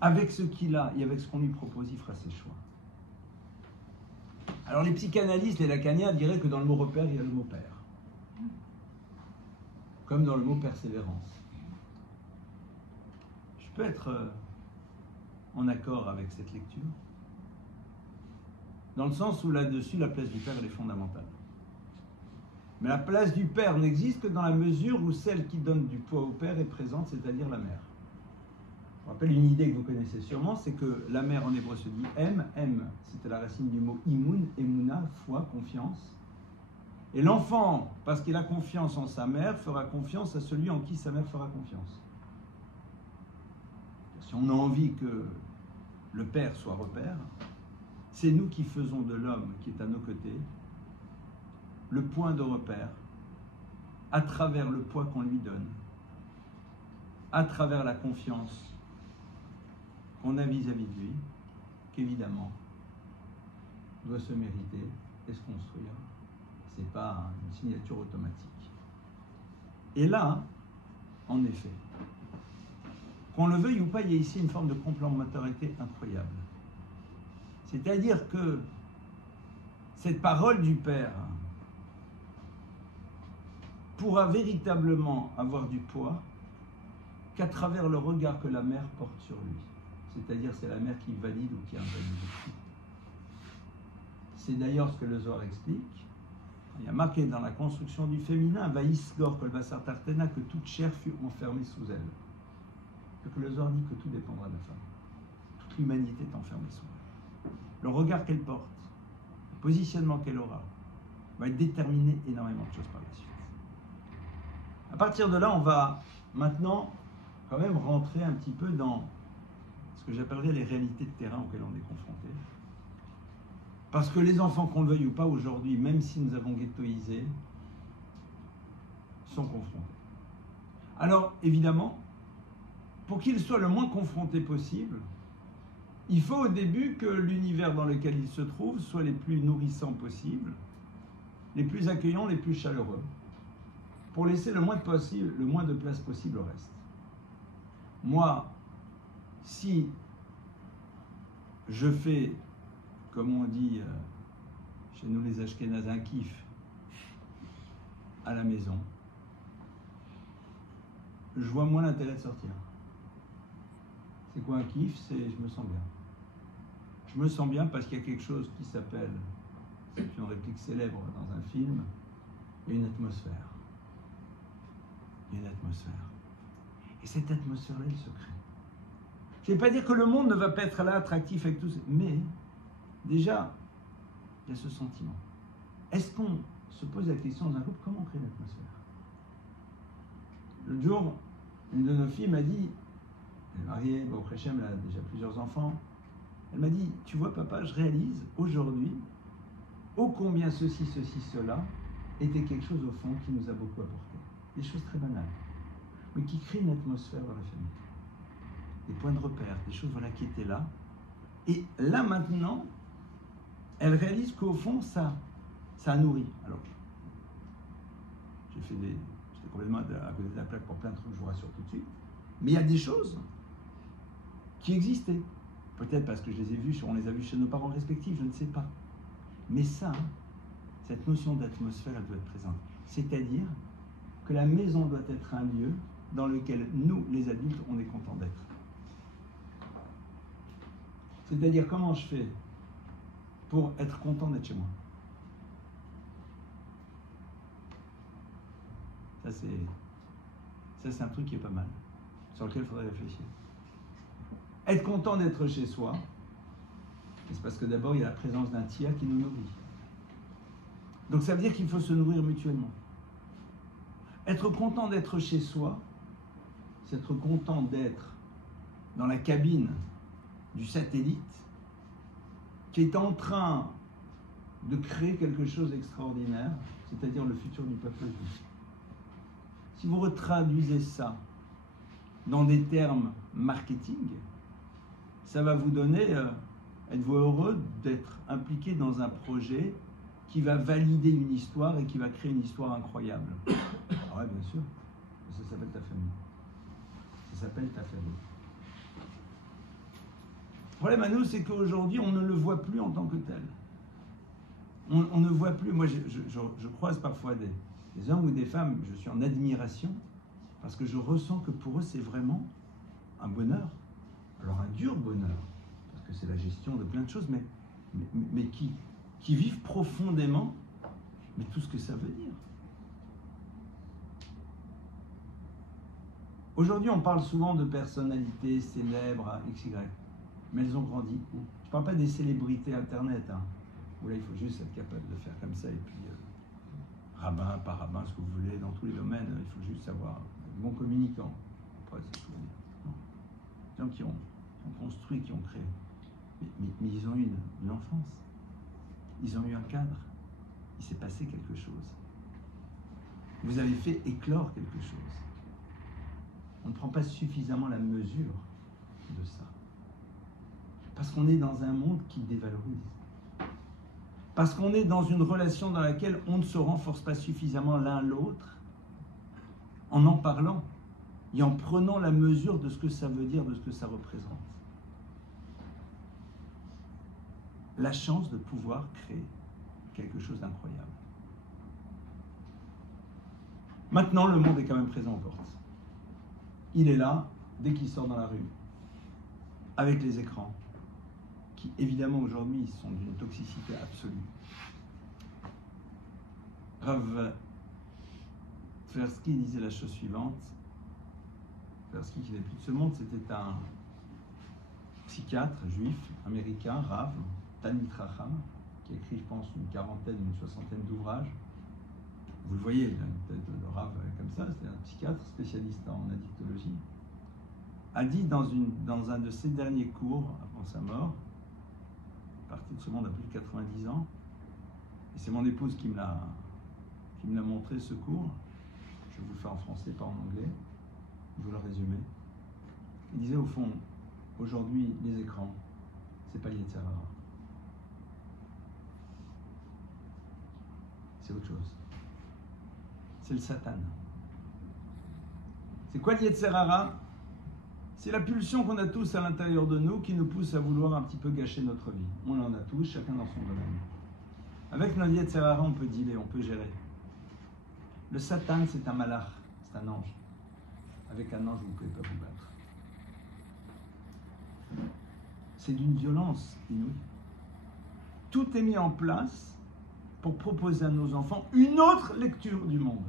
Avec ce qu'il a et avec ce qu'on lui propose, il fera ses choix. Alors les psychanalystes, les lacaniens diraient que dans le mot repère, il y a le mot père. Comme dans le mot persévérance. Je peux être en accord avec cette lecture, dans le sens où là-dessus, la place du père, elle est fondamentale. Mais la place du père n'existe que dans la mesure où celle qui donne du poids au père est présente, c'est-à-dire la mère. Je vous rappelle une idée que vous connaissez sûrement, c'est que la mère en hébreu se dit M, c'était la racine du mot imun, emuna, foi, confiance. Et l'enfant, parce qu'il a confiance en sa mère, fera confiance à celui en qui sa mère fera confiance. Si on a envie que le père soit repère, c'est nous qui faisons de l'homme qui est à nos côtés le point de repère à travers le poids qu'on lui donne, à travers la confiance qu'on a vis-à-vis de lui, qu'évidemment doit se mériter et se construire. Ce n'est pas une signature automatique. Et là, en effet, qu'on le veuille ou pas, il y a ici une forme de complémentarité incroyable. C'est-à-dire que cette parole du Père pourra véritablement avoir du poids qu'à travers le regard que la mère porte sur lui. C'est-à-dire c'est la mère qui valide ou qui invalide. C'est d'ailleurs ce que le Zohar explique. Il y a marqué dans la construction du féminin, Vaïsgor kol basar tartena, que toute chair fut enfermée sous elle. Que le Zohar dit que tout dépendra de la femme. Toute l'humanité est enfermée sous elle. Le regard qu'elle porte, le positionnement qu'elle aura, va déterminer énormément de choses par la suite. À partir de là, on va maintenant quand même rentrer un petit peu dans ce que j'appellerais les réalités de terrain auxquelles on est confronté. Parce que les enfants, qu'on le veuille ou pas aujourd'hui, même si nous avons ghettoisé, sont confrontés. Alors, évidemment, pour qu'ils soient le moins confrontés possible, il faut au début que l'univers dans lequel ils se trouvent soit les plus nourrissants possibles, les plus accueillants, les plus chaleureux, pour laisser le moins de place possible au reste. Moi, si je fais, comme on dit chez nous les Ashkénazes, un kiff à la maison, je vois moins l'intérêt de sortir. C'est quoi un kiff? C'est je me sens bien. Je me sens bien parce qu'il y a quelque chose qui s'appelle, c'est une réplique célèbre dans un film, il y a une atmosphère. Il y a une atmosphère. Et cette atmosphère-là, elle se crée. Je ne vais pas dire que le monde ne va pas être là attractif avec tout ça, mais déjà, il y a ce sentiment. Est-ce qu'on se pose la question dans un couple, comment on crée l'atmosphère? L'autre jour, une de nos filles m'a dit, elle est mariée, au Préchem, elle a déjà plusieurs enfants, elle m'a dit, tu vois papa, je réalise aujourd'hui, ô combien ceci, cela, était quelque chose au fond qui nous a beaucoup apporté. Des choses très banales, mais qui créent une atmosphère dans la famille. Des points de repère, des choses voilà, qui étaient là. Et là maintenant, elle réalise qu'au fond, ça a nourri. Alors, j'étais complètement à côté de la plaque pour plein de trucs, je vous rassure tout de suite. Mais il y a des choses qui existaient. Peut-être parce que je les ai vues, on les a vues chez nos parents respectifs, je ne sais pas. Mais ça, cette notion d'atmosphère, elle doit être présente. C'est-à-dire que la maison doit être un lieu dans lequel nous, les adultes, on est content d'être. C'est-à-dire comment je fais pour être content d'être chez moi. Ça, c'est un truc qui est pas mal, sur lequel il faudrait réfléchir. Être content d'être chez soi, c'est parce que d'abord, il y a la présence d'un tiers qui nous nourrit. Donc ça veut dire qu'il faut se nourrir mutuellement. Être content d'être chez soi, c'est être content d'être dans la cabine du satellite qui est en train de créer quelque chose d'extraordinaire, c'est-à-dire le futur du peuple juif. Si vous retraduisez ça dans des termes marketing, ça va vous donner, êtes-vous heureux d'être impliqué dans un projet qui va valider une histoire et qui va créer une histoire incroyable? Ah ouais, bien sûr, ça s'appelle ta famille. Ça s'appelle ta famille. Le problème à nous, c'est qu'aujourd'hui, on ne le voit plus en tant que tel. On ne voit plus, moi je croise parfois des hommes ou des femmes, je suis en admiration, parce que je ressens que pour eux, c'est vraiment un bonheur. Alors un dur bonheur, parce que c'est la gestion de plein de choses, mais qui vivent profondément, mais tout ce que ça veut dire. Aujourd'hui, on parle souvent de personnalités célèbres, XY, mais elles ont grandi où? Je ne parle pas des célébrités Internet, hein, où là, il faut juste être capable de faire comme ça, et puis rabbin, pas rabbin, ce que vous voulez, dans tous les domaines, il faut juste savoir, bon communicant, après, c'est tout. Des gens qui ont construit, qui ont créé, mais ils ont eu une enfance, ils ont eu un cadre, il s'est passé quelque chose. Vous avez fait éclore quelque chose. On ne prend pas suffisamment la mesure de ça. Parce qu'on est dans un monde qui dévalorise. Parce qu'on est dans une relation dans laquelle on ne se renforce pas suffisamment l'un l'autre en parlant et en prenant la mesure de ce que ça veut dire, de ce que ça représente. La chance de pouvoir créer quelque chose d'incroyable. Maintenant, le monde est quand même présent aux portes. Il est là, dès qu'il sort dans la rue, avec les écrans, qui évidemment aujourd'hui sont d'une toxicité absolue. Rav Tversky disait la chose suivante. Tversky, qui n'est plus de ce monde, c'était un psychiatre juif américain, Rav, Talmid Chacham, qui a écrit, je pense, une soixantaine d'ouvrages. Vous le voyez, il a une tête de Rav comme ça, c'est un psychiatre spécialiste en addictologie, a dit dans un de ses derniers cours, avant sa mort, parti de ce monde à plus de 90 ans, et c'est mon épouse qui me l'a montré ce cours, je vais vous le faire en français, pas en anglais, je vais vous le résumer. Il disait au fond, aujourd'hui, les écrans, c'est pas Yetzer Hara. C'est autre chose. C'est le Satan. C'est quoi le Yetzer Hara? C'est la pulsion qu'on a tous à l'intérieur de nous qui nous pousse à vouloir un petit peu gâcher notre vie. On en a tous, chacun dans son domaine. Avec notre Yetzer Hara, on peut dealer, on peut gérer. Le Satan, c'est un malach, c'est un ange. Avec un ange, vous ne pouvez pas vous battre. C'est d'une violence inouïe. Tout est mis en place pour proposer à nos enfants une autre lecture du monde.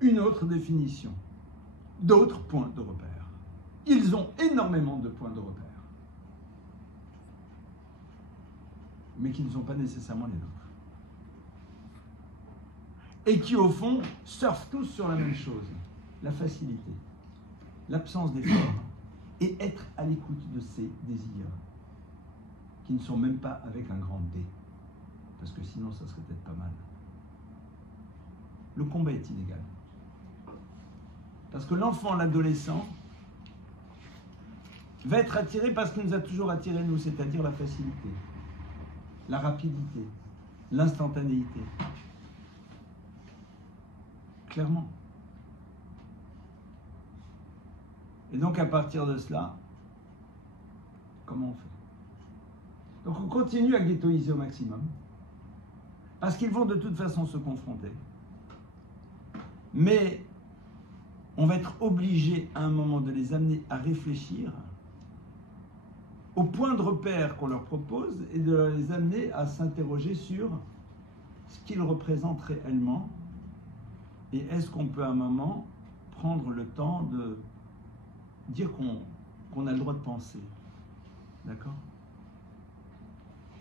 Une autre définition. D'autres points de repère. Ils ont énormément de points de repère. Mais qui ne sont pas nécessairement les nôtres. Et qui, au fond, surfent tous sur la même chose. La facilité, l'absence d'effort et être à l'écoute de ses désirs, qui ne sont même pas avec un grand D, parce que sinon ça serait peut-être pas mal. Le combat est inégal. Parce que l'enfant, l'adolescent, va être attiré par ce qui nous a toujours attiré nous, c'est-à-dire la facilité, la rapidité, l'instantanéité. Clairement. Et donc à partir de cela, comment on fait? Donc on continue à ghettoiser au maximum, parce qu'ils vont de toute façon se confronter. Mais on va être obligé à un moment de les amener à réfléchir au point de repère qu'on leur propose et de les amener à s'interroger sur ce qu'ils représentent réellement et est-ce qu'on peut à un moment prendre le temps de dire qu'on a le droit de penser. D'accord?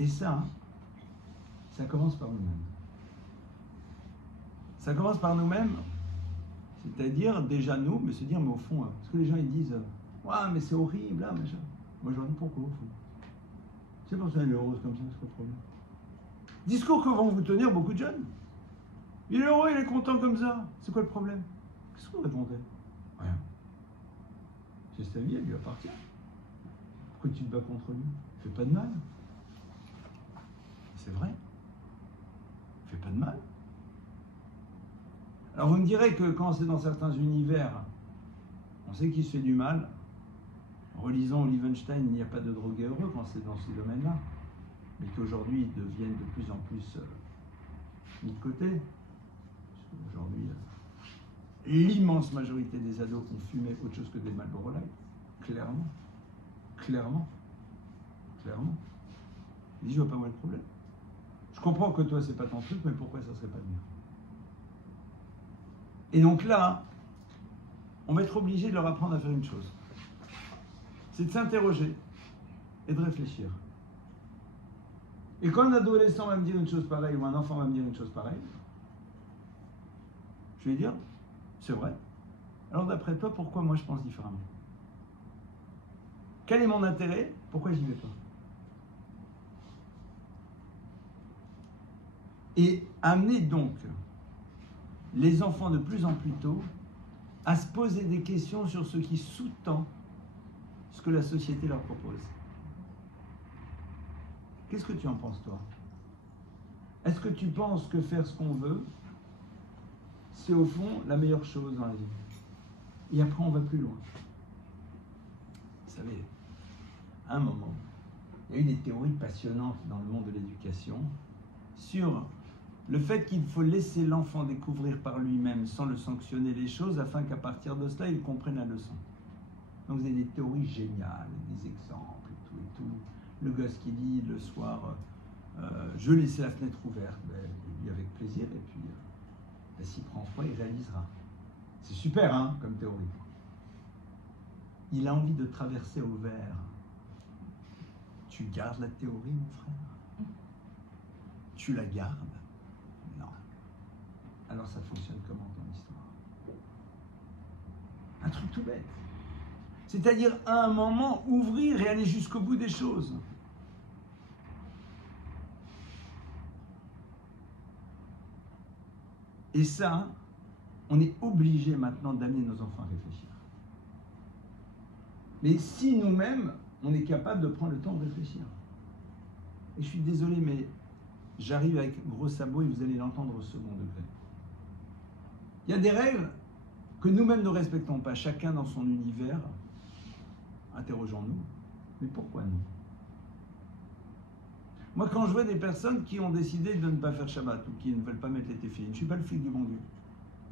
Et ça commence par nous-mêmes. Ça commence par nous-mêmes, c'est-à-dire déjà nous, mais se dire, mais au fond, parce que les gens ils disent, ouais, mais c'est horrible, là, machin. Moi je leur dis pourquoi au fond. C'est pour ça qu'elle est heureuse comme ça, c'est quoi le problème? Discours que vont vous tenir beaucoup de jeunes. Il est heureux, il est content comme ça. C'est quoi le problème? Qu'est-ce que vous répondez? Rien. C'est sa vie, elle lui appartient. Pourquoi tu te bats contre lui? Fais pas de mal. C'est vrai. Fais pas de mal. Alors vous me direz que quand c'est dans certains univers, on sait qu'il se fait du mal. Relisons Liebenstein, il n'y a pas de drogué heureux quand c'est dans ces domaines-là. Mais qu'aujourd'hui, ils deviennent de plus en plus mis de côté. Aujourd'hui, l'immense majorité des ados ont fumé autre chose que des Marlboro Light. Clairement. Clairement. Clairement. Il dit, je vois pas où est le problème. Je comprends que toi, c'est pas ton truc, mais pourquoi ça serait pas le mien? Et donc là, on va être obligé de leur apprendre à faire une chose. C'est de s'interroger et de réfléchir. Et quand un adolescent va me dire une chose pareille, ou un enfant va me dire une chose pareille, je vais dire, c'est vrai. Alors d'après toi, pourquoi moi je pense différemment? Quel est mon intérêt? Pourquoi j'y vais pas? Et amener donc les enfants de plus en plus tôt à se poser des questions sur ce qui sous-tend ce que la société leur propose. Qu'est-ce que tu en penses, toi? Est-ce que tu penses que faire ce qu'on veut, c'est au fond la meilleure chose dans la vie? Et après, on va plus loin. Vous savez, à un moment, il y a eu des théories passionnantes dans le monde de l'éducation sur le fait qu'il faut laisser l'enfant découvrir par lui-même sans le sanctionner les choses afin qu'à partir de cela, il comprenne la leçon. Donc vous avez des théories géniales, des exemples et tout. Le gosse qui dit le soir, je laissais la fenêtre ouverte, il dit avec plaisir, et puis s'il prend froid, il réalisera. C'est super, hein, comme théorie. Il a envie de traverser au vert. Tu gardes la théorie, mon frère? Tu la gardes? Non. Alors ça fonctionne comment ton histoire? Un truc tout bête. C'est-à-dire, à un moment, ouvrir et aller jusqu'au bout des choses. Et ça, on est obligé maintenant d'amener nos enfants à réfléchir. Mais si nous-mêmes, on est capable de prendre le temps de réfléchir. Et je suis désolé, mais j'arrive avec gros sabots et vous allez l'entendre au second degré. Il y a des règles que nous-mêmes ne respectons pas, chacun dans son univers. Interrogeons-nous, mais pourquoi nous? Moi, quand je vois des personnes qui ont décidé de ne pas faire Shabbat ou qui ne veulent pas mettre les téfilines, je ne suis pas le flic du bon Dieu.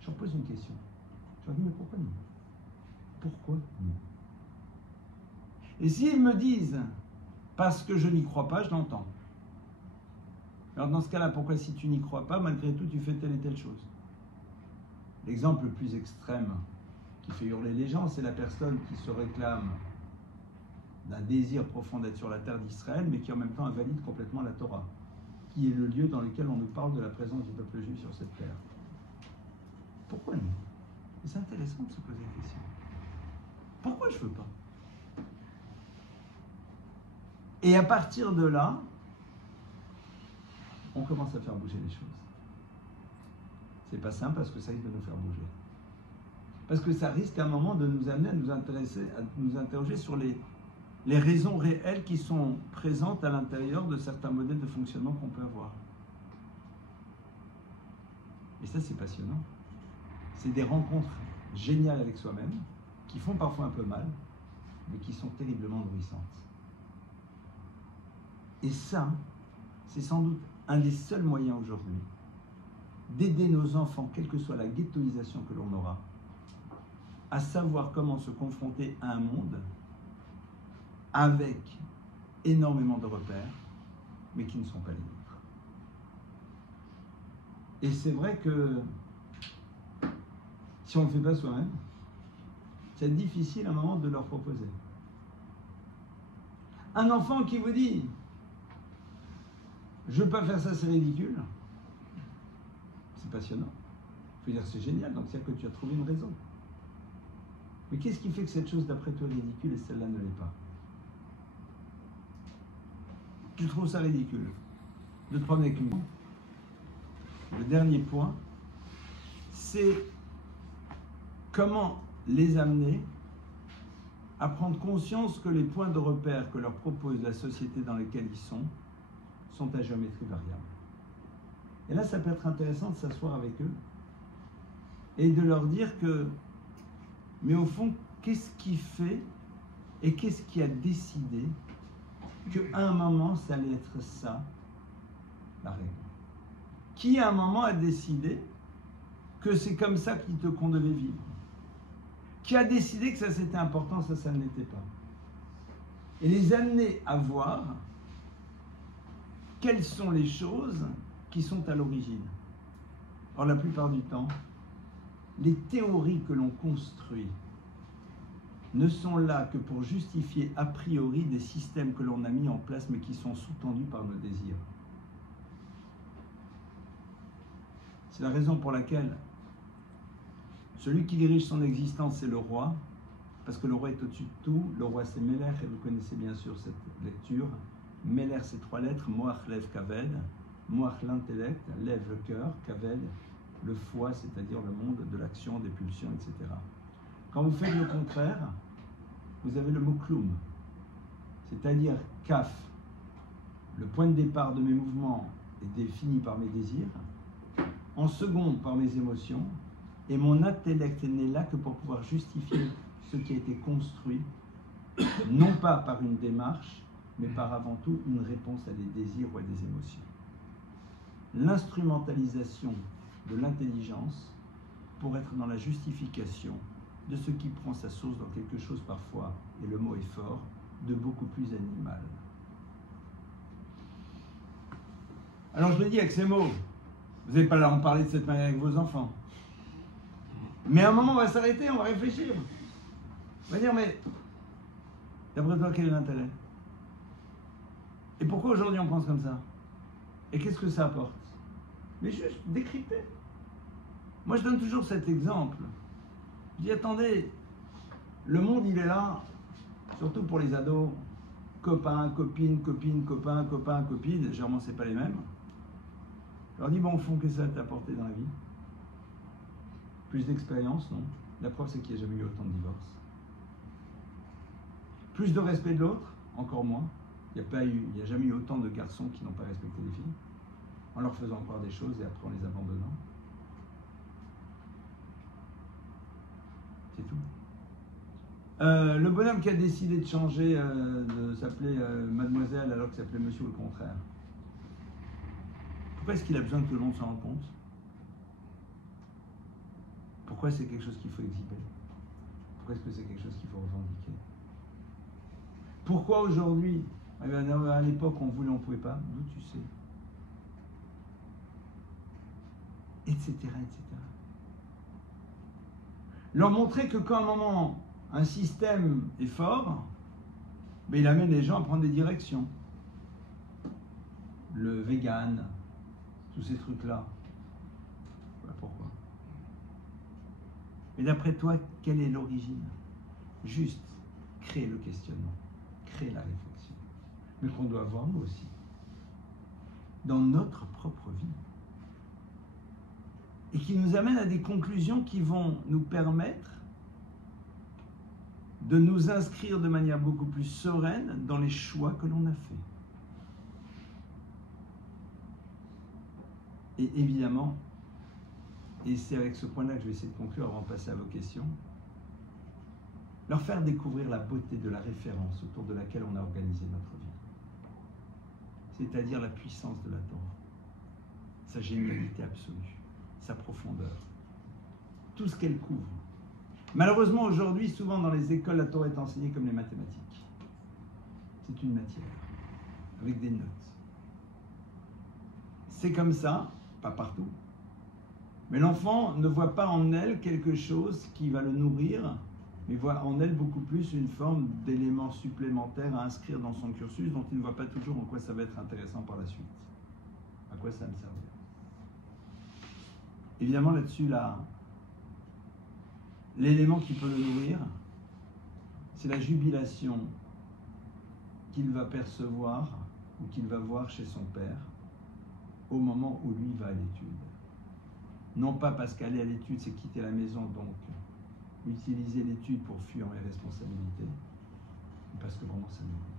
Je leur pose une question. Je leur dis, mais pourquoi nous? Pourquoi nous? Et s'ils me disent, parce que je n'y crois pas, je l'entends. Alors dans ce cas-là, pourquoi si tu n'y crois pas, malgré tout, tu fais telle et telle chose? L'exemple le plus extrême qui fait hurler les gens, c'est la personne qui se réclame d'un désir profond d'être sur la terre d'Israël, mais qui en même temps invalide complètement la Torah, qui est le lieu dans lequel on nous parle de la présence du peuple juif sur cette terre. Pourquoi nous? C'est intéressant de se poser la question. Pourquoi je ne veux pas? Et à partir de là, on commence à faire bouger les choses. C'est pas simple parce que ça risque de nous faire bouger. Parce que ça risque à un moment de nous amener à nous interroger sur les raisons réelles qui sont présentes à l'intérieur de certains modèles de fonctionnement qu'on peut avoir. Et ça, c'est passionnant. C'est des rencontres géniales avec soi-même, qui font parfois un peu mal, mais qui sont terriblement nourrissantes. Et ça, c'est sans doute un des seuls moyens aujourd'hui d'aider nos enfants, quelle que soit la ghettoisation que l'on aura, à savoir comment se confronter à un monde avec énormément de repères, mais qui ne sont pas les nôtres. Et c'est vrai que si on ne le fait pas soi-même, c'est difficile à un moment de leur proposer. Un enfant qui vous dit « je ne veux pas faire ça, c'est ridicule », c'est passionnant. Je veux dire, c'est génial, donc c'est-à-dire que tu as trouvé une raison. Mais qu'est-ce qui fait que cette chose d'après toi est ridicule et celle-là ne l'est pas? Tu trouves ça ridicule de te promener avec une... Le dernier point, c'est comment les amener à prendre conscience que les points de repère que leur propose la société dans laquelle ils sont à géométrie variable. Et là, ça peut être intéressant de s'asseoir avec eux et de leur dire que, mais au fond, qu'est-ce qui fait et qu'est-ce qui a décidé qu'à un moment, ça allait être ça, la règle? Qui, à un moment, a décidé que c'est comme ça qu'on devait vivre? Qui a décidé que ça, c'était important, ça ne l'était pas? Et les amener à voir quelles sont les choses qui sont à l'origine. Or, la plupart du temps, les théories que l'on construit ne sont là que pour justifier a priori des systèmes que l'on a mis en place mais qui sont sous-tendus par nos désirs. C'est la raison pour laquelle celui qui dirige son existence, c'est le roi, parce que le roi est au-dessus de tout. Le roi, c'est Meler, et vous connaissez bien sûr cette lecture. Meler, c'est 3 lettres, Moach, Lev, Kaved. Moach, l'intellect, Lev, le cœur, Kaved, le foie, c'est-à-dire le monde de l'action, des pulsions, etc. Quand vous faites le contraire, vous avez le mot kloum, c'est-à-dire Kaf, le point de départ de mes mouvements est défini par mes désirs, en seconde par mes émotions, et mon intellect n'est là que pour pouvoir justifier ce qui a été construit, non pas par une démarche, mais par avant tout une réponse à des désirs ou à des émotions. L'instrumentalisation de l'intelligence pour être dans la justification de ce qui prend sa source dans quelque chose parfois, et le mot est fort, de beaucoup plus animal. Alors je le dis avec ces mots, vous n'allez pas là en parler de cette manière avec vos enfants. Mais à un moment, on va s'arrêter, on va réfléchir. On va dire, mais d'après toi, quel est l'intérêt? Et pourquoi aujourd'hui on pense comme ça? Et qu'est-ce que ça apporte? Mais juste décrypter. Moi, je donne toujours cet exemple. Je dis, attendez, le monde, il est là, surtout pour les ados, copains, copines, copines, copains, copains, copines, généralement, c'est pas les mêmes. Je leur dis, bon, au fond, qu'est-ce que ça t'a apporté dans la vie? Plus d'expérience, non. La preuve, c'est qu'il n'y a jamais eu autant de divorces. Plus de respect de l'autre, encore moins. Il n'y a jamais eu autant de garçons qui n'ont pas respecté les filles, en leur faisant croire des choses et après en les abandonnant. C'est tout. Le bonhomme qui a décidé de changer, de s'appeler Mademoiselle alors qu'il s'appelait Monsieur ou le contraire. Pourquoi est-ce qu'il a besoin que tout le monde s'en rende compte? Pourquoi c'est quelque chose qu'il faut exhiber? Pourquoi est-ce que c'est quelque chose qu'il faut revendiquer? Pourquoi aujourd'hui, à l'époque on voulait, on ne pouvait pas? D'où tu sais? Etc., etc. Leur montrer que quand à un moment un système est fort, mais il amène les gens à prendre des directions. Le vegan, tous ces trucs-là. Voilà pourquoi. Et d'après toi, quelle est l'origine? Juste créer le questionnement, créer la réflexion. mais qu'on doit avoir nous aussi, dans notre propre vie, et qui nous amène à des conclusions qui vont nous permettre de nous inscrire de manière beaucoup plus sereine dans les choix que l'on a faits. Et évidemment, et c'est avec ce point-là que je vais essayer de conclure avant de passer à vos questions, leur faire découvrir la beauté de la référence autour de laquelle on a organisé notre vie. C'est-à-dire la puissance de la Torah, sa génialité absolue, sa profondeur, tout ce qu'elle couvre. Malheureusement, aujourd'hui, souvent dans les écoles, la Torah est enseignée comme les mathématiques. C'est une matière, avec des notes. C'est comme ça, pas partout. Mais l'enfant ne voit pas en elle quelque chose qui va le nourrir, mais voit en elle beaucoup plus une forme d'élément supplémentaire à inscrire dans son cursus dont il ne voit pas toujours en quoi ça va être intéressant par la suite. À quoi ça me servir. Évidemment, là-dessus, l'élément qui peut le nourrir, c'est la jubilation qu'il va percevoir ou qu'il va voir chez son père au moment où lui va à l'étude. Non pas parce qu'aller à l'étude, c'est quitter la maison, donc utiliser l'étude pour fuir mes responsabilités, mais parce que vraiment ça nourrit.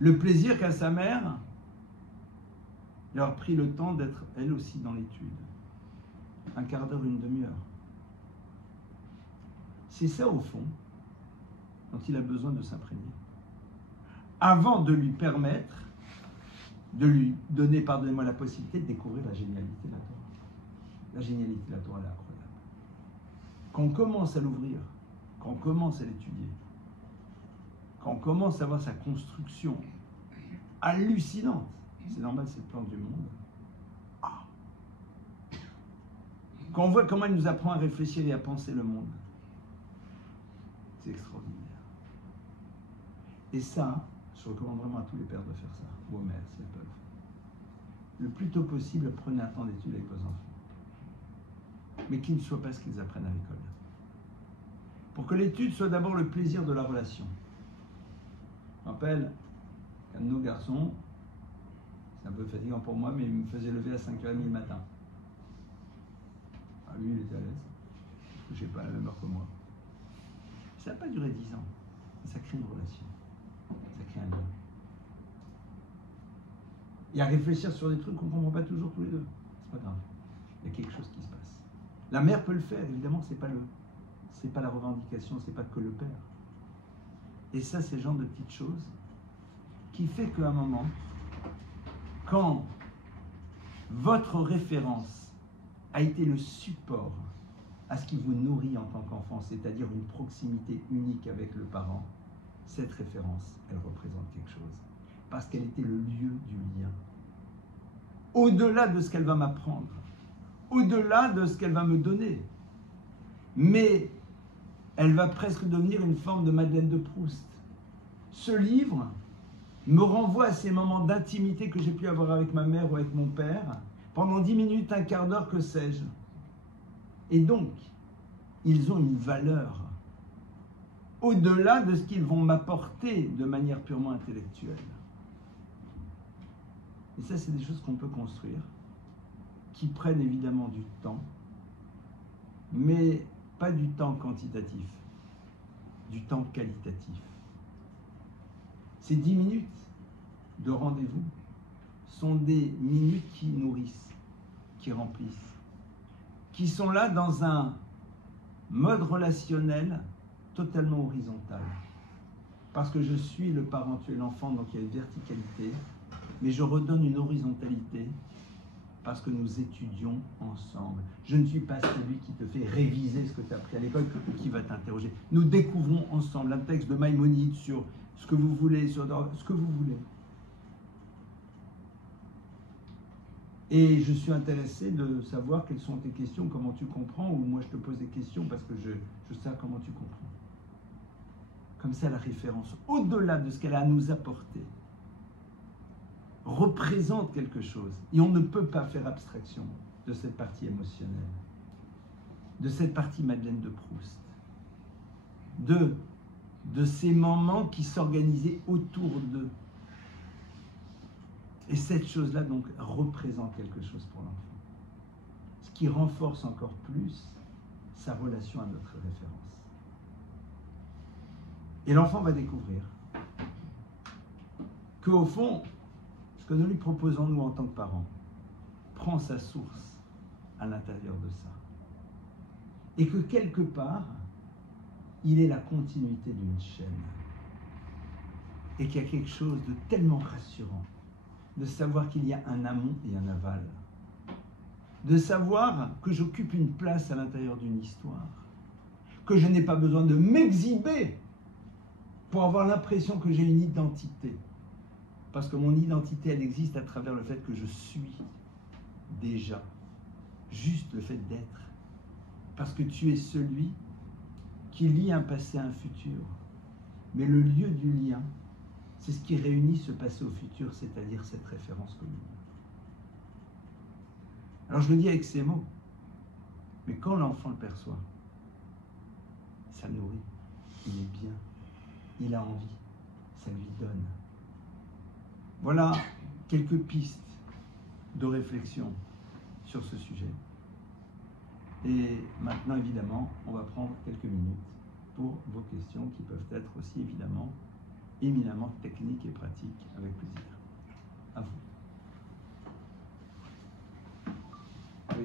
Le plaisir qu'a sa mère d'avoir pris le temps d'être elle aussi dans l'étude. Un quart d'heure, une demi-heure. C'est ça, au fond, dont il a besoin de s'imprégner. Avant de lui permettre, de lui donner, pardonnez-moi, la possibilité de découvrir la génialité de la Torah. La génialité de la Torah, elle est incroyable. Quand on commence à l'ouvrir, quand on commence à l'étudier, quand on commence à voir sa construction hallucinante, c'est normal, c'est le plan du monde. Quand on voit comment il nous apprend à réfléchir et à penser le monde, c'est extraordinaire. Et ça, je recommande vraiment à tous les pères de faire ça, ou aux mères si elles peuvent. Le plus tôt possible, prenez un temps d'étude avec vos enfants. Mais qu'il ne soit pas ce qu'ils apprennent à l'école. Pour que l'étude soit d'abord le plaisir de la relation. Je me rappelle qu'un de nos garçons, c'est un peu fatigant pour moi, mais il me faisait lever à 5h30 le matin. Ah, lui, il était à l'aise. Je n'ai pas la même heure que moi. Ça n'a pas duré 10 ans. Mais ça crée une relation. Ça crée un lien. Et à réfléchir sur des trucs qu'on ne comprend pas toujours tous les deux. C'est pas grave. Il y a quelque chose qui se passe. La mère peut le faire, évidemment, c'est pas la revendication, c'est pas que le père. Et ça, c'est le genre de petites choses qui fait qu'à un moment, quand votre référence a été le support à ce qui vous nourrit en tant qu'enfant, c'est-à-dire une proximité unique avec le parent, cette référence, elle représente quelque chose. Parce qu'elle était le lieu du lien. Au-delà de ce qu'elle va m'apprendre, au-delà de ce qu'elle va me donner. Mais elle va presque devenir une forme de Madeleine de Proust. Ce livre me renvoie à ces moments d'intimité que j'ai pu avoir avec ma mère ou avec mon père, pendant 10 minutes, un quart d'heure, que sais-je. Et donc, ils ont une valeur au-delà de ce qu'ils vont m'apporter de manière purement intellectuelle. Et ça, c'est des choses qu'on peut construire, qui prennent évidemment du temps, mais pas du temps quantitatif, du temps qualitatif. Ces 10 minutes de rendez-vous sont des minutes qui nourrissent, qui remplissent, qui sont là dans un mode relationnel totalement horizontal. Parce que je suis le parent, tu es l'enfant, donc il y a une verticalité, mais je redonne une horizontalité parce que nous étudions ensemble. Je ne suis pas celui qui te fait réviser ce que tu as appris à l'école ou qui va t'interroger. Nous découvrons ensemble un texte de Maïmonide sur ce que vous voulez, sur ce que vous voulez. Et je suis intéressé de savoir quelles sont tes questions, comment tu comprends, ou moi je te pose des questions parce que je sais comment tu comprends. Comme ça, la référence, au-delà de ce qu'elle a à nous apporter, représente quelque chose. Et on ne peut pas faire abstraction de cette partie émotionnelle, de cette partie Madeleine de Proust, de ces moments qui s'organisaient autour d'eux. Et cette chose-là, donc, représente quelque chose pour l'enfant. Ce qui renforce encore plus sa relation à notre référence. Et l'enfant va découvrir qu'au fond, ce que nous lui proposons, nous, en tant que parents, prend sa source à l'intérieur de ça. Et que quelque part, il est la continuité d'une chaîne. Et qu'il y a quelque chose de tellement rassurant de savoir qu'il y a un amont et un aval. De savoir que j'occupe une place à l'intérieur d'une histoire. Que je n'ai pas besoin de m'exhiber pour avoir l'impression que j'ai une identité. Parce que mon identité, elle existe à travers le fait que je suis déjà. Juste le fait d'être. Parce que tu es celui qui lie un passé à un futur. Mais le lieu du lien, c'est ce qui réunit ce passé au futur, c'est-à-dire cette référence commune. Alors je le dis avec ces mots, mais quand l'enfant le perçoit, ça le nourrit, il est bien, il a envie, ça lui donne. Voilà quelques pistes de réflexion sur ce sujet. Et maintenant, évidemment, on va prendre quelques minutes pour vos questions qui peuvent être aussi, évidemment, éminemment techniques et pratiques, avec plaisir. À vous. Oui.